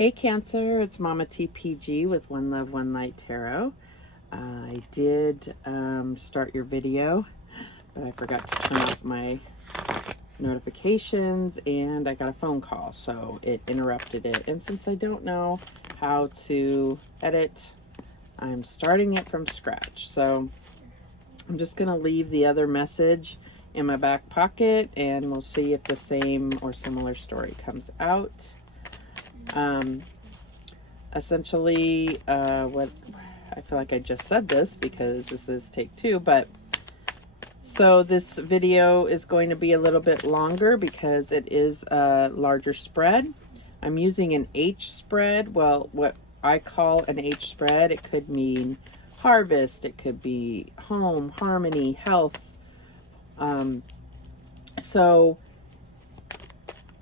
Hey Cancer, it's Mama TPG with One Love, One Light Tarot. I did start your video, but I forgot to turn off my notifications and I got a phone call, so it interrupted it. And since I don't know how to edit, I'm starting it from scratch. So I'm just going to leave the other message in my back pocket and we'll see if the same or similar story comes out. Essentially, what I feel like I just said this because this is take 2, but so this video is going to be a little bit longer because it is a larger spread. I'm using an H spread. Well, what I call an H spread, it could mean harvest, it could be home, harmony, health. So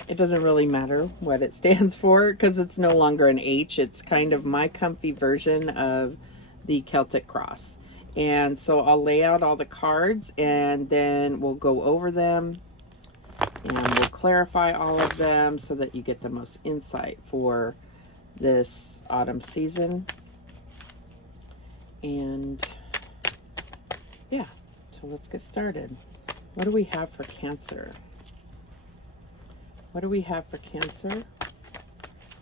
it doesn't really matter what it stands for because it's no longer an H. It's kind of my comfy version of the Celtic cross. And so I'll lay out all the cards and then we'll go over them and we'll clarify all of them so that you get the most insight for this autumn season. And yeah, so let's get started. What do we have for Cancer? What do we have for Cancer?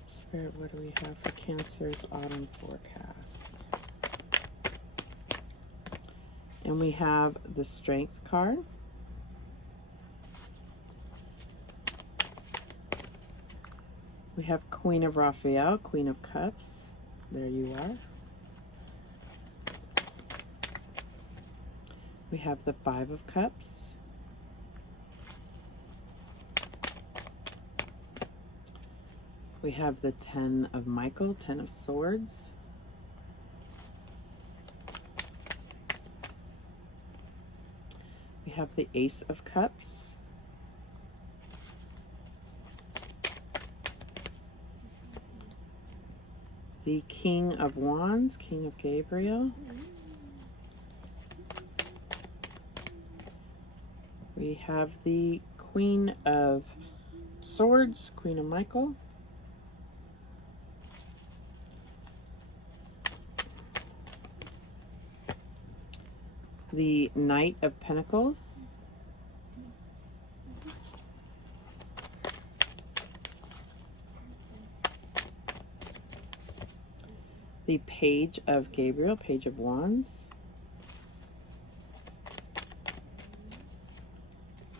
Spirit, what do we have for Cancer's autumn forecast? And we have the Strength card. We have Queen of Raphael, Queen of Cups. There you are. We have the Five of Cups. We have the 10 of Michael, 10 of Swords. We have the Ace of Cups. The King of Wands, King of Gabriel. We have the Queen of Swords, Queen of Michael. The Knight of Pentacles. The Page of Gabriel, Page of Wands.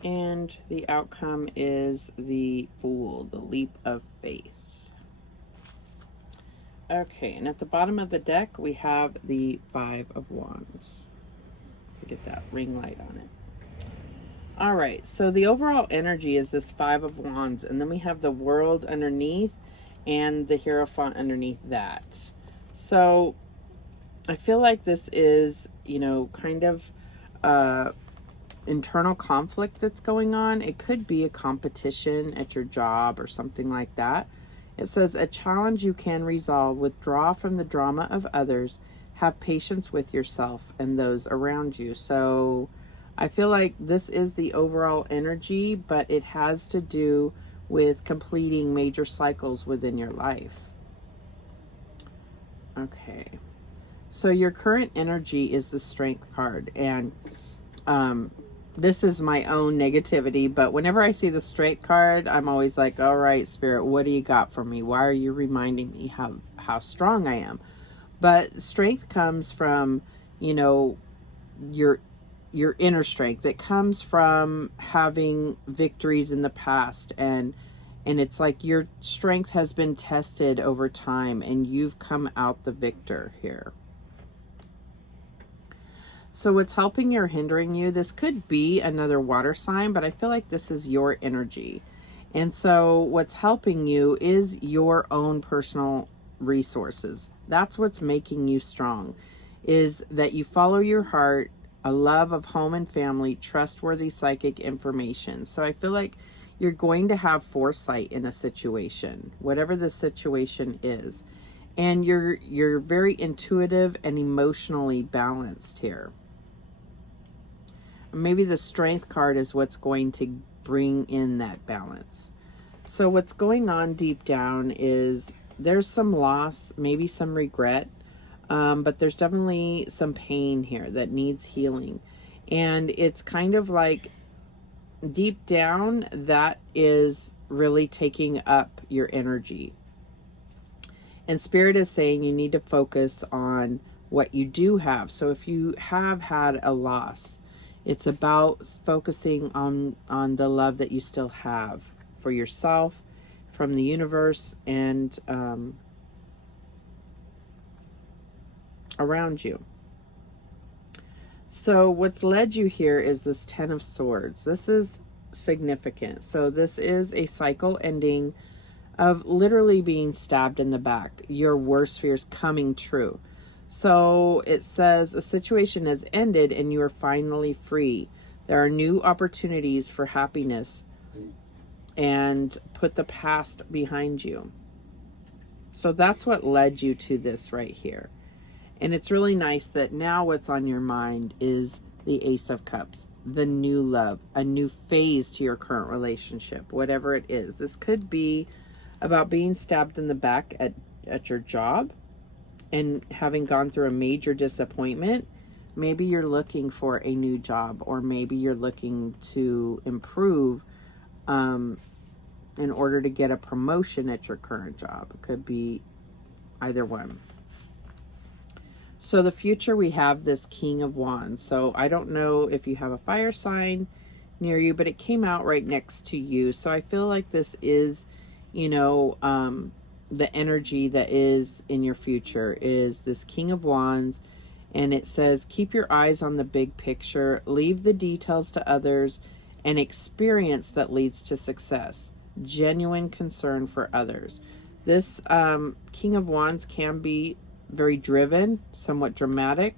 And the outcome is the Fool, the Leap of Faith. Okay, and at the bottom of the deck, we have the Five of Wands. Get that ring light on it. All right, so the overall energy is this Five of Wands, and then we have the World underneath and the Hierophant underneath that. So I feel like this is, you know, kind of internal conflict that's going on. It could be a competition at your job or something like that. It says a challenge you can resolve, withdraw from the drama of others, have patience with yourself and those around you. So I feel like this is the overall energy, but it has to do with completing major cycles within your life. Okay. So your current energy is the Strength card. And this is my own negativity, but whenever I see the Strength card, I'm always like, all right, Spirit, what do you got for me? Why are you reminding me how strong I am? But strength comes from, you know, your inner strength. It comes from having victories in the past, and it's like your strength has been tested over time and you've come out the victor here. So what's helping you or hindering you? This could be another water sign, but I feel like this is your energy. And so what's helping you is your own personal resources. That's what's making you strong, is that you follow your heart, a love of home and family, trustworthy psychic information. So I feel like you're going to have foresight in a situation, whatever the situation is. And you're very intuitive and emotionally balanced here. Maybe the Strength card is what's going to bring in that balance. So what's going on deep down is there's some loss, maybe some regret, but there's definitely some pain here that needs healing. And it's kind of like deep down, that is really taking up your energy. And Spirit is saying you need to focus on what you do have. So if you have had a loss, it's about focusing on the love that you still have for yourself, from the universe, and around you. So what's led you here is this Ten of Swords. This is significant. So this is a cycle ending of literally being stabbed in the back, your worst fears coming true. So it says a situation has ended and you are finally free. There are new opportunities for happiness, and put the past behind you. So that's what led you to this right here. And it's really nice that now what's on your mind is the Ace of Cups, the new love, a new phase to your current relationship, whatever it is. This could be about being stabbed in the back at your job and having gone through a major disappointment. Maybe you're looking for a new job, or maybe you're looking to improve in order to get a promotion at your current job. It could be either one. So the future, we have this King of Wands. So I don't know if you have a fire sign near you, but it came out right next to you. So I feel like this is, you know, the energy that is in your future is this King of Wands. And it says, keep your eyes on the big picture, leave the details to others, and experience that leads to success. Genuine concern for others. This King of Wands can be very driven, somewhat dramatic,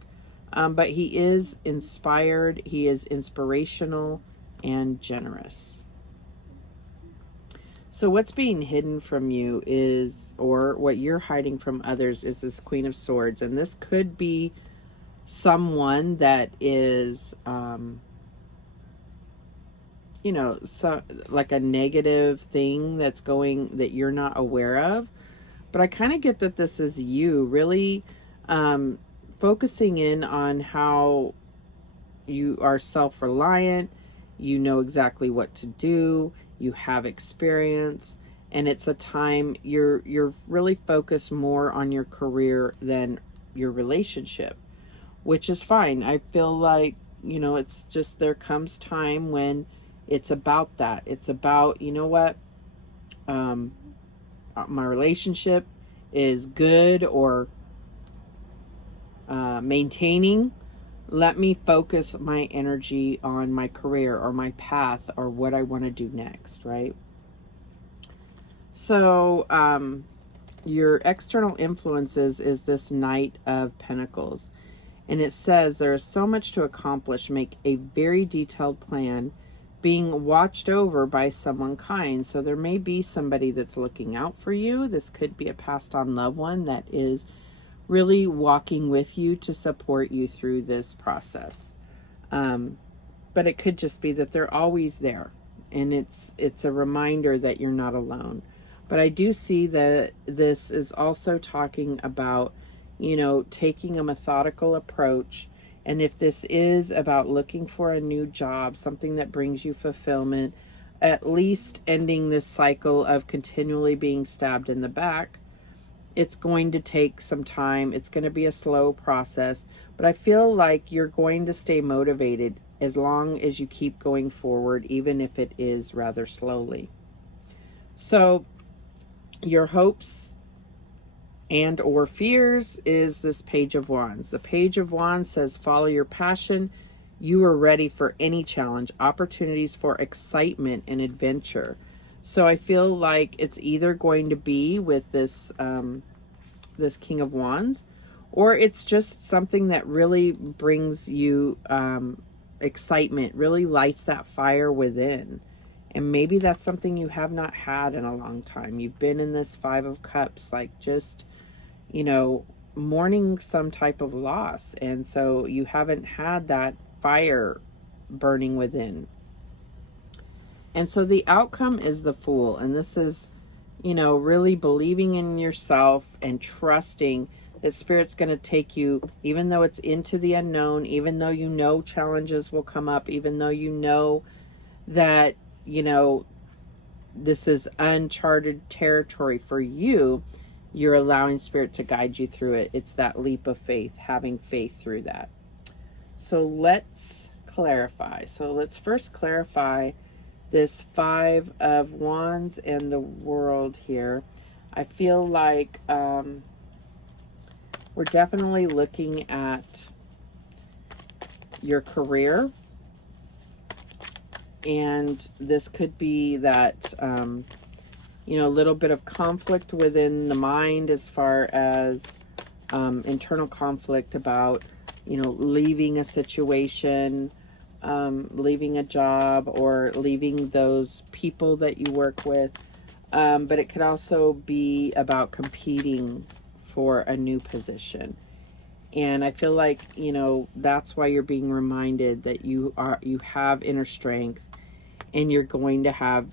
but he is inspired, he is inspirational, and generous. So what's being hidden from you is, or what you're hiding from others, is this Queen of Swords. And this could be someone that is, you know, so like a negative thing that's going, that you're not aware of. But I kind of get that this is you really focusing in on how you are self-reliant, you know exactly what to do, you have experience, and it's a time you're really focused more on your career than your relationship, which is fine. I feel like, you know, it's just there comes time when it's about that. It's about, you know what, my relationship is good or maintaining. Let me focus my energy on my career or my path or what I want to do next, right? So your external influences is this Knight of Pentacles. And it says there is so much to accomplish. Make a very detailed plan, being watched over by someone kind. So there may be somebody that's looking out for you. This could be a passed on loved one that is really walking with you to support you through this process. But it could just be that they're always there, and it's a reminder that you're not alone. But I do see that this is also talking about, you know, taking a methodical approach. And if this is about looking for a new job, something that brings you fulfillment, at least ending this cycle of continually being stabbed in the back, it's going to take some time. It's going to be a slow process, but I feel like you're going to stay motivated as long as you keep going forward, even if it is rather slowly. So your hopes and or fears is this Page of Wands. The Page of Wands says, follow your passion. You are ready for any challenge, opportunities for excitement and adventure. So I feel like it's either going to be with this this King of Wands, or it's just something that really brings you excitement, really lights that fire within. And maybe that's something you have not had in a long time. You've been in this Five of Cups, like just, you know, mourning some type of loss. And so you haven't had that fire burning within. And so the outcome is the Fool. And this is you know, really believing in yourself and trusting that Spirit's going to take you, even though it's into the unknown, even though you know challenges will come up, even though you know that, you know, this is uncharted territory for you, you're allowing Spirit to guide you through it. It's that leap of faith, having faith through that. So let's clarify. So let's first clarify this Five of Wands and the World here. I feel like we're definitely looking at your career. And this could be that, you know, a little bit of conflict within the mind as far as internal conflict about, you know, leaving a situation, leaving a job, or leaving those people that you work with. But it could also be about competing for a new position. And I feel like, you know, that's why you're being reminded that you have inner strength, and you're going to have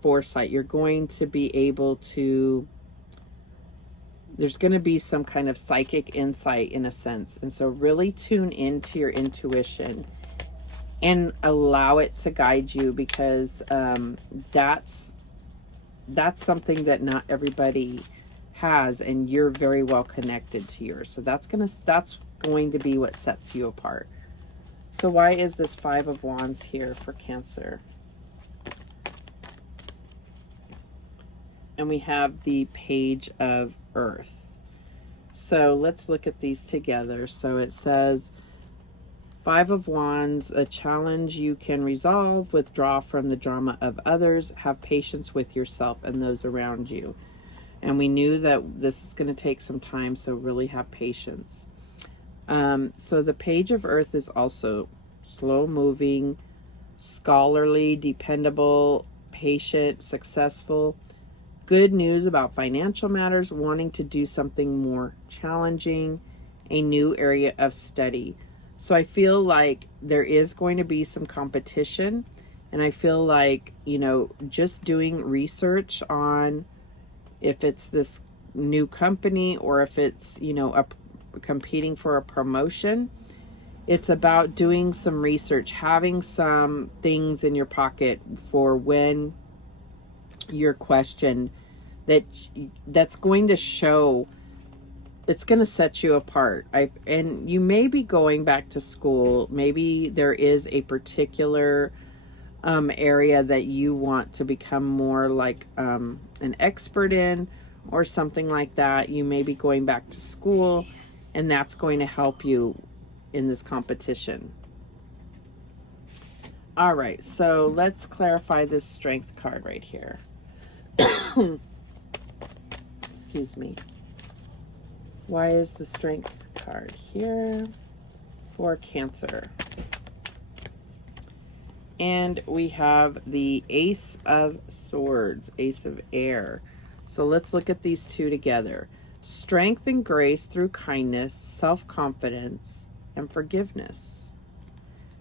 foresight. You're going to be able to, there's going to be some kind of psychic insight in a sense. And so really tune into your intuition and allow it to guide you, because that's something that not everybody has, and you're very well connected to yours. So that's going to be what sets you apart. So why is this Five of Wands here for Cancer? And we have the Page of Earth. So let's look at these together. So it says, Five of Wands, a challenge you can resolve, withdraw from the drama of others, have patience with yourself and those around you. And we knew that this is going to take some time, so really have patience. So the Page of Earth is also slow-moving, scholarly, dependable, patient, successful. Good news about financial matters, wanting to do something more challenging, a new area of study. So I feel like there is going to be some competition, and I feel like, you know, just doing research on if it's this new company or if it's, you know, competing for a promotion. It's about doing some research, having some things in your pocket for when you're questioned, that's going to show, it's going to set you apart. And you may be going back to school. Maybe there is a particular area that you want to become more like an expert in, or something like that. You may be going back to school, and that's going to help you in this competition. All right, so let's clarify this Strength card right here. Excuse me. Why is the Strength card here for Cancer? And we have the Ace of Swords, Ace of Air. So let's look at these two together. Strength and grace through kindness, self-confidence, and forgiveness.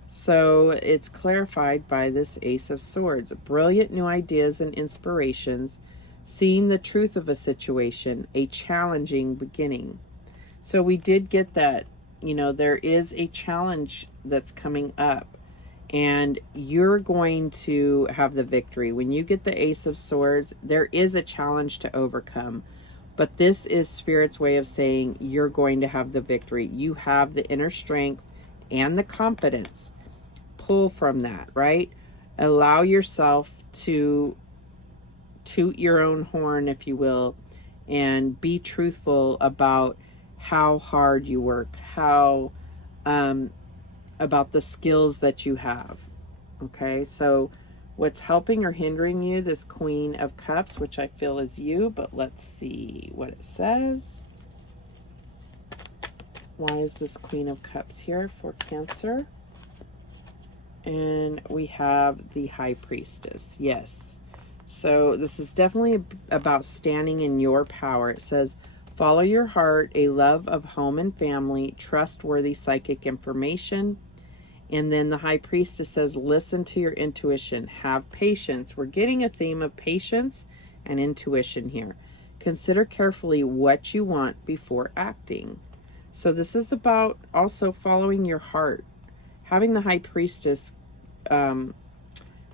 So it's clarified by this Ace of Swords. Brilliant new ideas and inspirations, seeing the truth of a situation, a challenging beginning. So we did get that, you know, there is a challenge that's coming up, and you're going to have the victory. When you get the Ace of Swords, there is a challenge to overcome. But this is Spirit's way of saying you're going to have the victory. You have the inner strength and the confidence. Pull from that, right? Allow yourself to toot your own horn, if you will, and be truthful about how hard you work, how about the skills that you have. Okay, so what's helping or hindering you, this Queen of Cups, which I feel is you, but let's see what it says. Why is this Queen of Cups here for Cancer? And we have the High Priestess. Yes. So this is definitely about standing in your power. It says, follow your heart, a love of home and family, trustworthy psychic information, And then the High Priestess says, listen to your intuition. Have patience. We're getting a theme of patience and intuition here. Consider carefully what you want before acting. So this is about also following your heart. Having the High Priestess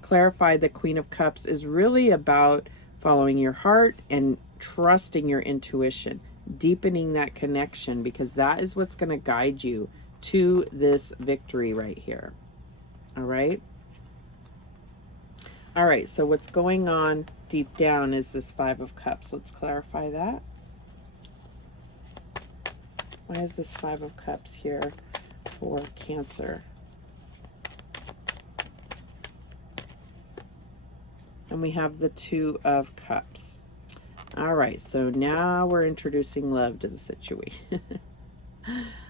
clarify the Queen of Cups is really about following your heart and trusting your intuition, deepening that connection, because that is what's going to guide you to this victory right here. All right. All right. So what's going on deep down is this Five of Cups. Let's clarify that. Why is this Five of Cups here for Cancer? And we have the Two of Cups. All right, so now we're introducing love to the situation.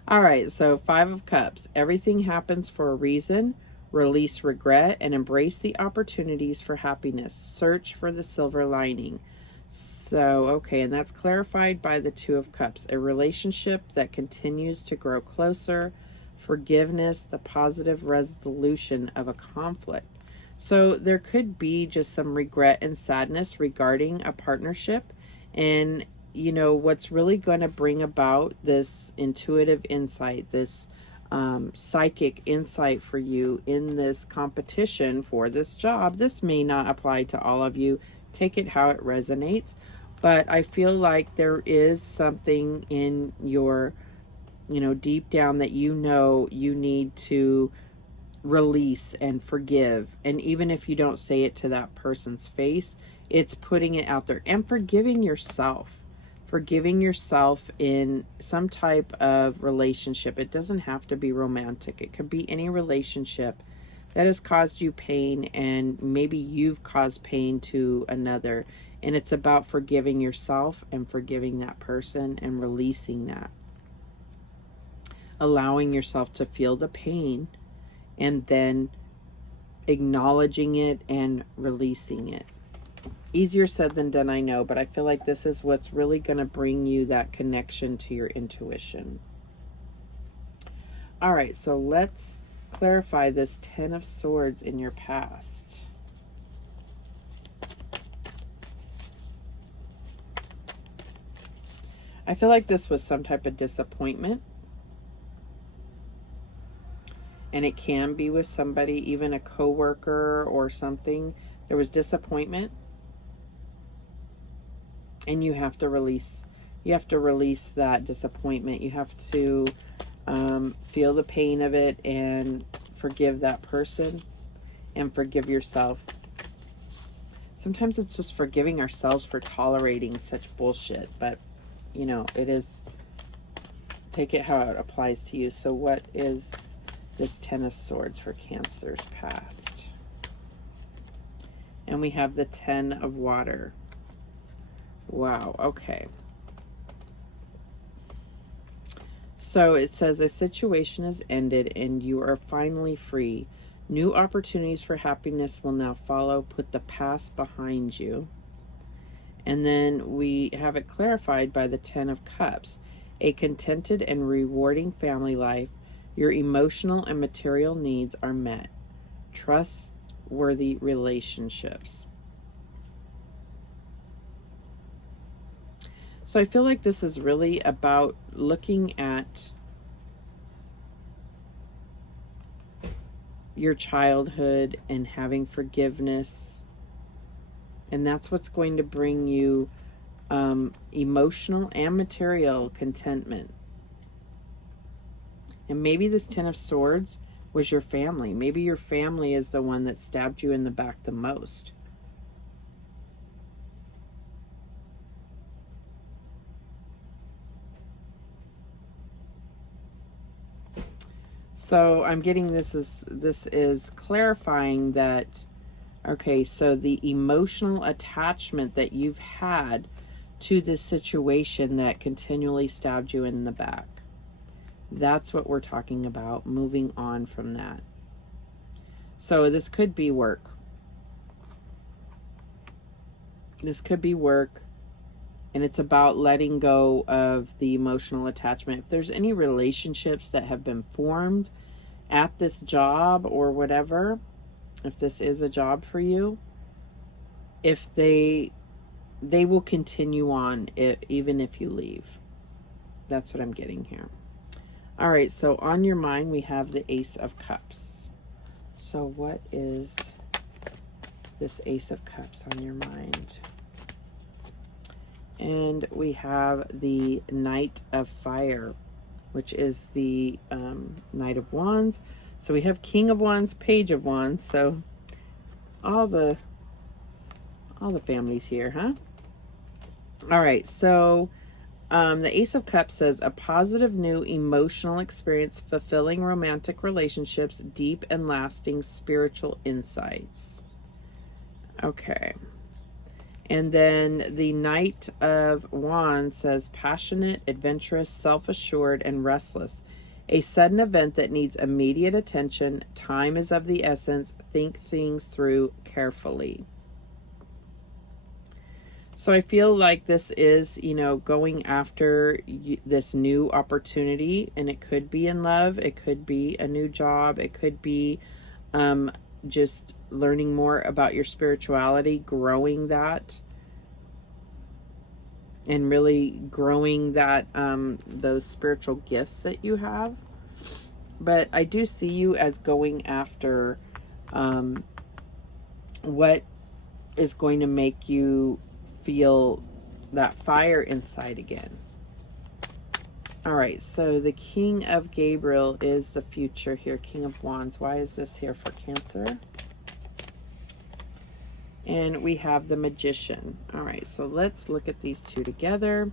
All right, so Five of Cups. Everything happens for a reason. Release regret and embrace the opportunities for happiness. Search for the silver lining. So, okay, and that's clarified by the Two of Cups. A relationship that continues to grow closer. Forgiveness, the positive resolution of a conflict. So there could be just some regret and sadness regarding a partnership. And, you know, what's really going to bring about this intuitive insight, this psychic insight for you in this competition for this job. This may not apply to all of you. Take it how it resonates. But I feel like there is something in your, you know, deep down that you know you need to release and forgive. And even if you don't say it to that person's face, it's putting it out there and forgiving yourself in some type of relationship. It doesn't have to be romantic. It could be any relationship that has caused you pain, and maybe you've caused pain to another. And it's about forgiving yourself and forgiving that person and releasing that, allowing yourself to feel the pain and then acknowledging it and releasing it. Easier said than done, I know, but I feel like this is what's really going to bring you that connection to your intuition. All right, so let's clarify this Ten of Swords in your past. I feel like this was some type of disappointment. And it can be with somebody, even a coworker or something. There was disappointment. And you have to release that disappointment. You have to feel the pain of it and forgive that person and forgive yourself. Sometimes it's just forgiving ourselves for tolerating such bullshit, but you know, it is, take it how it applies to you. So what is this Ten of Swords for Cancer's past? And we have the Ten of Water. Wow, okay. So it says a situation has ended and you are finally free. New opportunities for happiness will now follow. Put the past behind you. And then we have it clarified by the Ten of Cups. A contented and rewarding family life. Your emotional and material needs are met. Trustworthy relationships. So I feel like this is really about looking at your childhood and having forgiveness. And that's what's going to bring you emotional and material contentment. And maybe this Ten of Swords was your family. Maybe your family is the one that stabbed you in the back the most. So I'm getting this is clarifying that, okay, so the emotional attachment that you've had to this situation that continually stabbed you in the back. That's what we're talking about, moving on from that. So this could be work. This could be work, and it's about letting go of the emotional attachment. If there's any relationships that have been formed at this job or whatever, if this is a job for you, if they will continue on even if you leave. That's what I'm getting here. All right, so on your mind, we have the Ace of Cups. So what is this Ace of Cups on your mind? And we have the Knight of Fire, which is the Knight of Wands. So we have King of Wands, Page of Wands. So all the families here, huh? All right, so the Ace of Cups says a positive new emotional experience, fulfilling romantic relationships, deep and lasting spiritual insights. Okay. And then the Knight of Wands says passionate, adventurous, self-assured, and restless. A sudden event that needs immediate attention. Time is of the essence. Think things through carefully. So I feel like this is, going after this new opportunity, and it could be in love, it could be a new job, it could be just learning more about your spirituality, growing that, and really growing that, those spiritual gifts that you have. But I do see you as going after what is going to make you feel that fire inside again. All right, so the King of Gabriel is the future here, King of Wands. Why is this here for Cancer? And we have the Magician. All right, so let's look at these two together.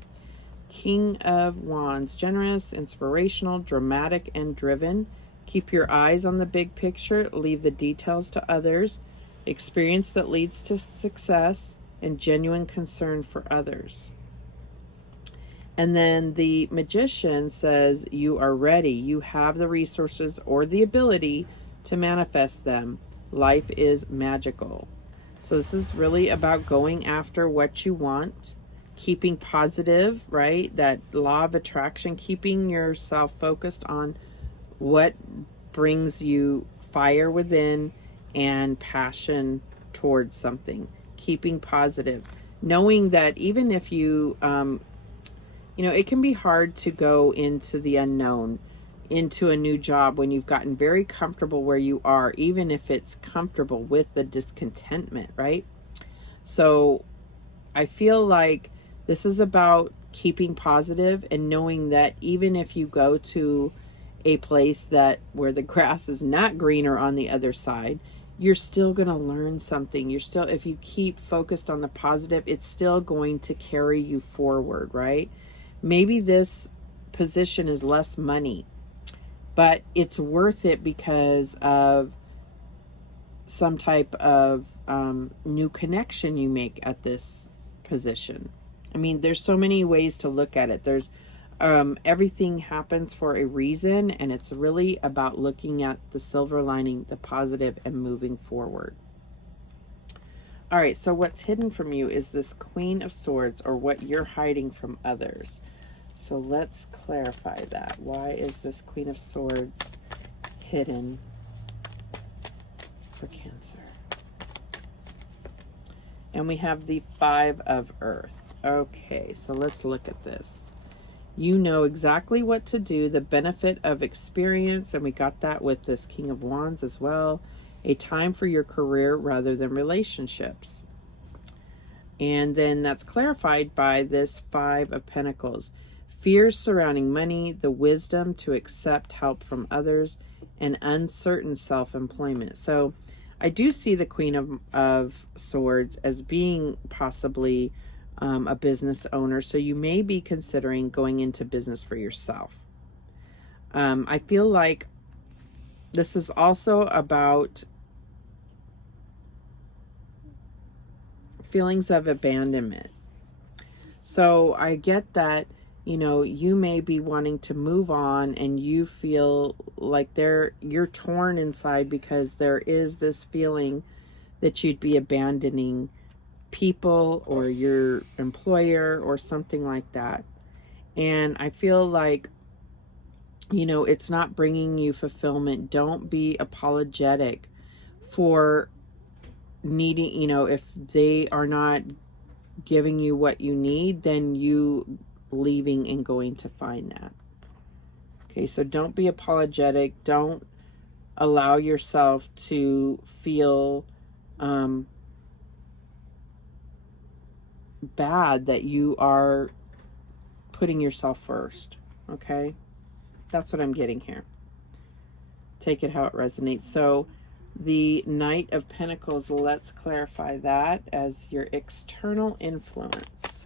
King of Wands, generous, inspirational, dramatic, and driven. Keep your eyes on the big picture. Leave the details to others. Experience that leads to success, and genuine concern for others. And then the Magician says you are ready. You have the resources or the ability to manifest them. Life is magical. So this is really about going after what you want, keeping positive, right? That law of attraction, keeping yourself focused on what brings you fire within and passion towards something. Keeping positive, knowing that even if you, it can be hard to go into the unknown, into a new job when you've gotten very comfortable where you are, even if it's comfortable with the discontentment, right? So I feel like this is about keeping positive and knowing that even if you go to a place where the grass is not greener on the other side, you're still going to learn something. If you keep focused on the positive, it's still going to carry you forward, right? Maybe this position is less money, but it's worth it because of some type of new connection you make at this position. I mean, there's so many ways to look at it. There's everything happens for a reason, and it's really about looking at the silver lining, the positive, and moving forward. All right, so what's hidden from you is this Queen of Swords, or what you're hiding from others. So let's clarify that. Why is this Queen of Swords hidden for Cancer? And we have the Five of Earth. Okay, so let's look at this. You know exactly what to do, the benefit of experience, and we got that with this King of Wands as well. A time for your career rather than relationships. And then that's clarified by this Five of Pentacles. Fears surrounding money, the wisdom to accept help from others, and uncertain self-employment. So I do see the Queen of Swords as being possibly a business owner. So you may be considering going into business for yourself. I feel like this is also about feelings of abandonment. So I get that, you may be wanting to move on and you feel like you're torn inside because there is this feeling that you'd be abandoning people or your employer or something like that. And I feel like you know, it's not bringing you fulfillment. Don't be apologetic for needing, you know, if they are not giving you what you need, then you leaving and going to find that. Okay, so don't be apologetic. Don't allow yourself to feel bad that you are putting yourself first. Okay, that's what I'm getting here. Take it how it resonates. So the Knight of Pentacles, let's clarify that as your external influence.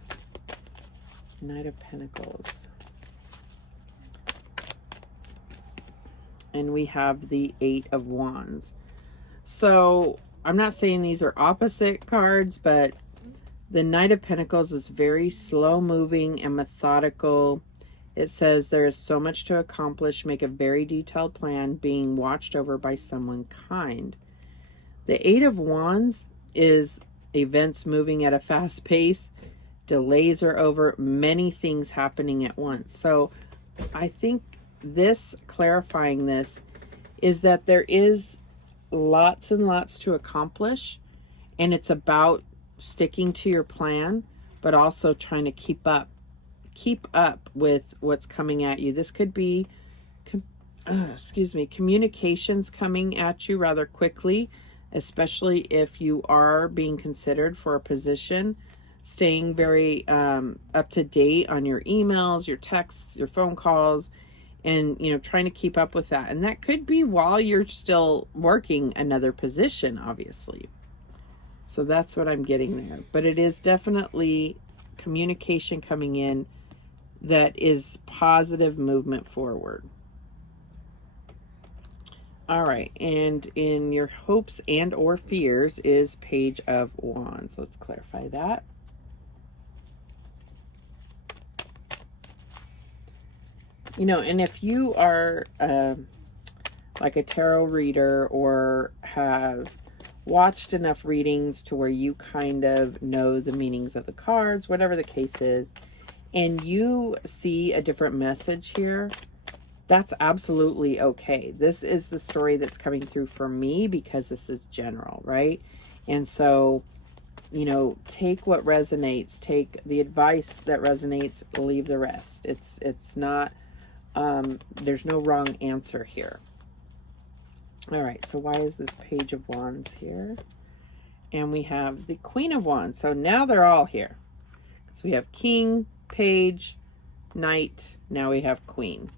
Knight of Pentacles. And we have the Eight of Wands. So I'm not saying these are opposite cards, but the Knight of Pentacles is very slow moving and methodical. It says there is so much to accomplish. Make a very detailed plan, being watched over by someone kind. The Eight of Wands is events moving at a fast pace. Delays are over. Many things happening at once. So I think this, clarifying this, is that there is lots and lots to accomplish. And it's about sticking to your plan, but also trying to keep up with what's coming at you. This could be, communications coming at you rather quickly, especially if you are being considered for a position. Staying very up to date on your emails, your texts, your phone calls, and, you know, trying to keep up with that. And that could be while you're still working another position, obviously. So that's what I'm getting there. But it is definitely communication coming in that is positive movement forward. All right, and in your hopes and or fears is Page of Wands. Let's clarify that. You know, and if you are like a tarot reader or have watched enough readings to where you kind of know the meanings of the cards, whatever the case is, and you see a different message here, that's absolutely okay. This is the story that's coming through for me because this is general, right? And so, you know, take what resonates, take the advice that resonates, leave the rest. It's not, there's no wrong answer here. All right, so why is this Page of Wands here? And we have the Queen of Wands. So now they're all here. So we have King, Page, Knight, now we have Queen.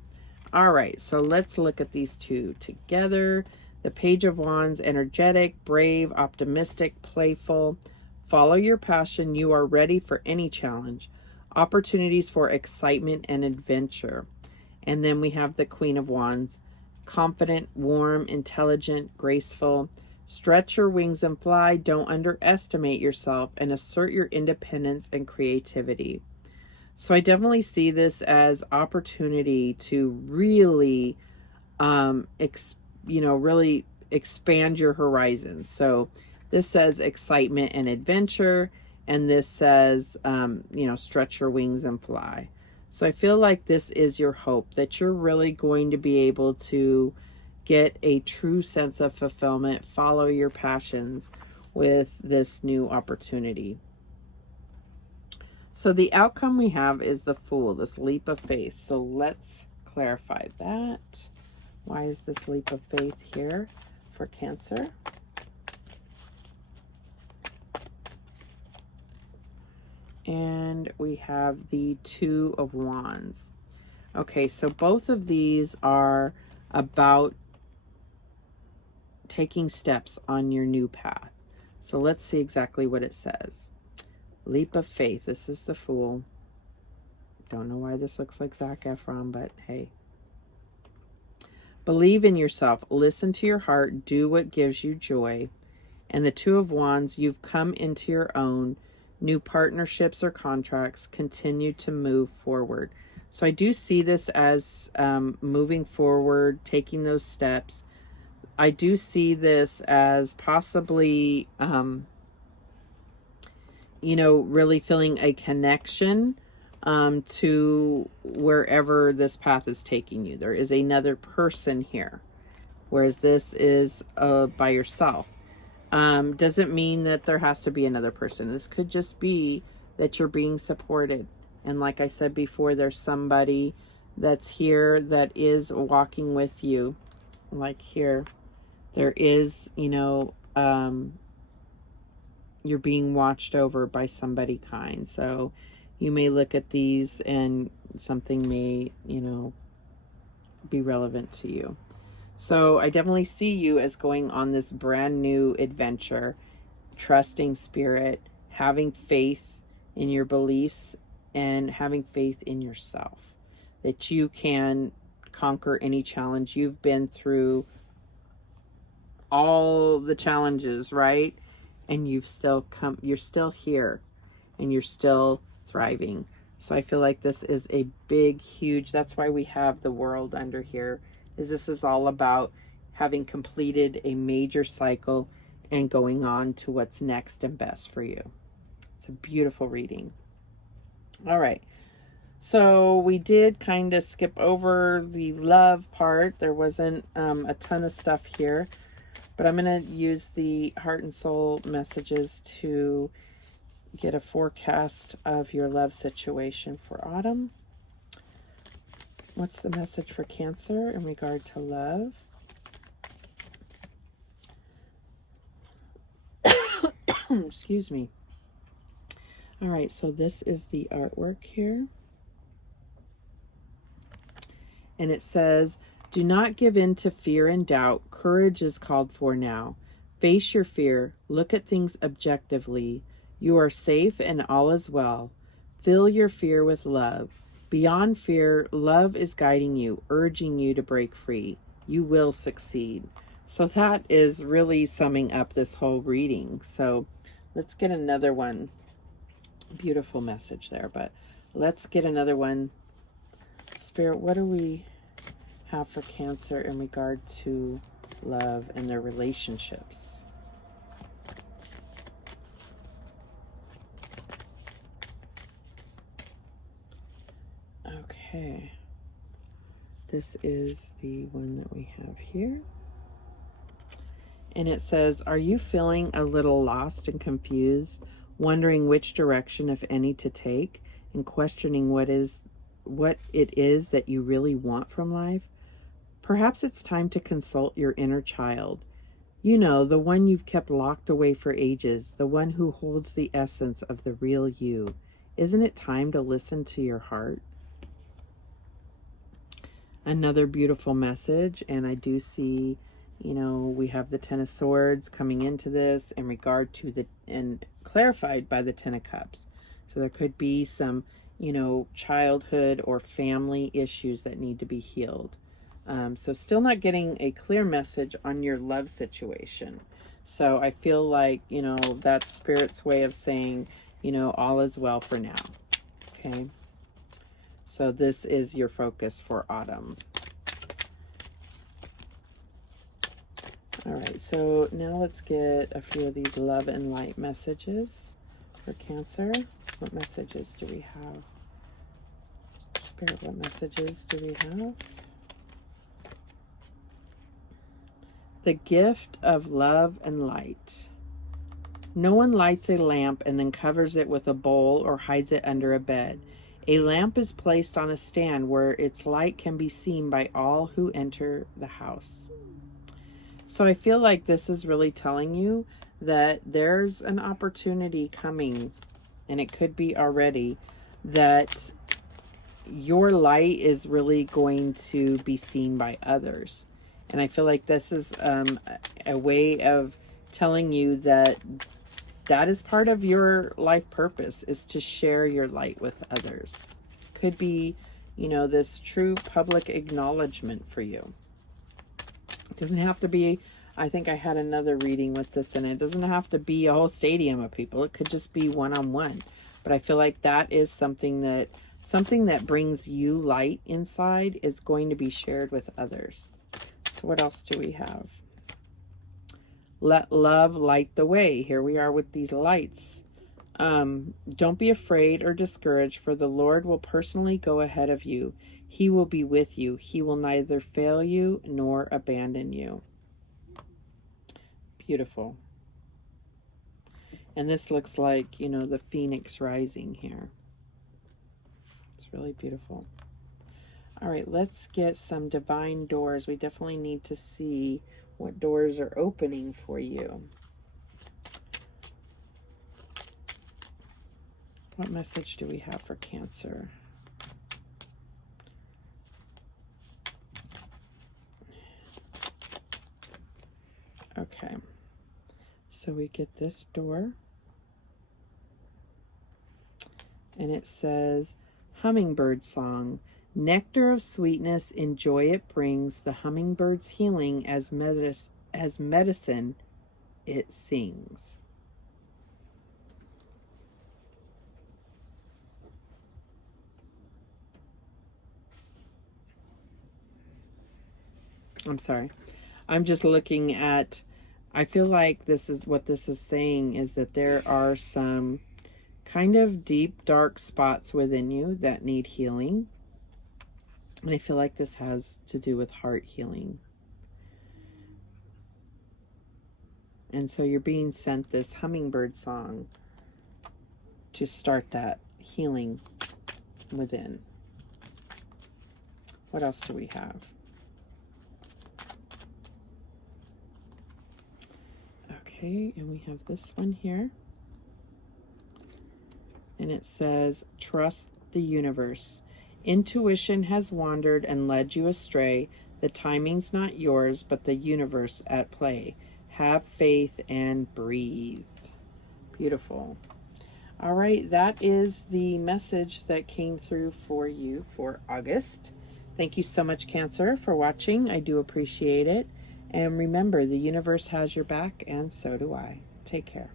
All right, so let's look at these two together. The Page of Wands, energetic, brave, optimistic, playful. Follow your passion. You are ready for any challenge. Opportunities for excitement and adventure. And then we have the Queen of Wands, confident, warm, intelligent, graceful. Stretch your wings and fly. Don't underestimate yourself and assert your independence and creativity. So I definitely see this as opportunity to really, really expand your horizons. So this says excitement and adventure, and this says, stretch your wings and fly. So I feel like this is your hope, that you're really going to be able to get a true sense of fulfillment, follow your passions with this new opportunity. So the outcome we have is the Fool, this leap of faith. So let's clarify that. Why is this leap of faith here for Cancer? And we have the Two of Wands. Okay, so both of these are about taking steps on your new path. So let's see exactly what it says. Leap of faith. This is the Fool. Don't know why this looks like Zac Efron, but hey. Believe in yourself. Listen to your heart. Do what gives you joy. And the Two of Wands, you've come into your own. New partnerships or contracts. Continue to move forward. So I do see this as moving forward, taking those steps. I do see this as possibly, really feeling a connection to wherever this path is taking you. There is another person here, whereas this is by yourself. Doesn't mean that there has to be another person. This could just be that you're being supported. And like I said before, there's somebody that's here that is walking with you. Like here, there is, you know, you're being watched over by somebody kind. So you may look at these and something may, you know, be relevant to you. So I definitely see you as going on this brand new adventure, trusting spirit, having faith in your beliefs, and having faith in yourself, that you can conquer any challenge. You've been through all the challenges, right? And you're still here, and you're still thriving. So I feel like this is a big, huge, that's why we have the world under here, is this is all about having completed a major cycle and going on to what's next and best for you. It's a beautiful reading. All right. So we did kind of skip over the love part. There wasn't a ton of stuff here, but I'm going to use the heart and soul messages to get a forecast of your love situation for autumn. What's the message for Cancer in regard to love? Excuse me. All right, so this is the artwork here. And it says, do not give in to fear and doubt. Courage is called for now. Face your fear. Look at things objectively. You are safe and all is well. Fill your fear with love. Beyond fear, love is guiding you, urging you to break free. You will succeed. So that is really summing up this whole reading. So let's get another one. Beautiful message there, but let's get another one. Spirit, what do we have for Cancer in regard to love and their relationships? Okay, this is the one that we have here. And it says, are you feeling a little lost and confused, wondering which direction, if any, to take, and questioning what it is that you really want from life? Perhaps it's time to consult your inner child. You know, the one you've kept locked away for ages, the one who holds the essence of the real you. Isn't it time to listen to your heart? Another beautiful message, and I do see, you know, we have the Ten of Swords coming into this in regard to and clarified by the Ten of Cups. So there could be some, you know, childhood or family issues that need to be healed. So still not getting a clear message on your love situation. So I feel like, you know, that's Spirit's way of saying, you know, all is well for now. Okay. So this is your focus for autumn. All right, so now let's get a few of these love and light messages for Cancer. What messages do we have? Spirit, what messages do we have? The gift of love and light. No one lights a lamp and then covers it with a bowl or hides it under a bed. A lamp is placed on a stand where its light can be seen by all who enter the house. So I feel like this is really telling you that there's an opportunity coming, and it could be already, that your light is really going to be seen by others. And I feel like this is a way of telling you that that is part of your life purpose, is to share your light with others. Could be, you know, this true public acknowledgement for you. It doesn't have to be, I think I had another reading with this, and it doesn't have to be a whole stadium of people. It could just be one-on-one. But I feel like that is something that brings you light inside is going to be shared with others. So what else do we have? Let love light the way. Here we are with these lights. Don't be afraid or discouraged, for the Lord will personally go ahead of you. He will be with you. He will neither fail you nor abandon you. Beautiful. And this looks like, you know, the phoenix rising here. It's really beautiful. All right, let's get some divine doors. We definitely need to see what doors are opening for you. What message do we have for Cancer? Okay, so we get this door, and it says, hummingbird song. Nectar of sweetness and joy it brings, the hummingbird's healing as medicine it sings. I'm sorry. I'm just looking at, I feel like this is what this is saying, is that there are some kind of deep, dark spots within you that need healing. And I feel like this has to do with heart healing. And so you're being sent this hummingbird song to start that healing within. What else do we have? Okay, and we have this one here. And it says, trust the universe. Intuition has wandered and led you astray. The timing's not yours, but the universe at play. Have faith and breathe. Beautiful. All right, that is the message that came through for you for August. Thank you so much, Cancer, for watching. I do appreciate it. And remember, the universe has your back, and so do I. Take care.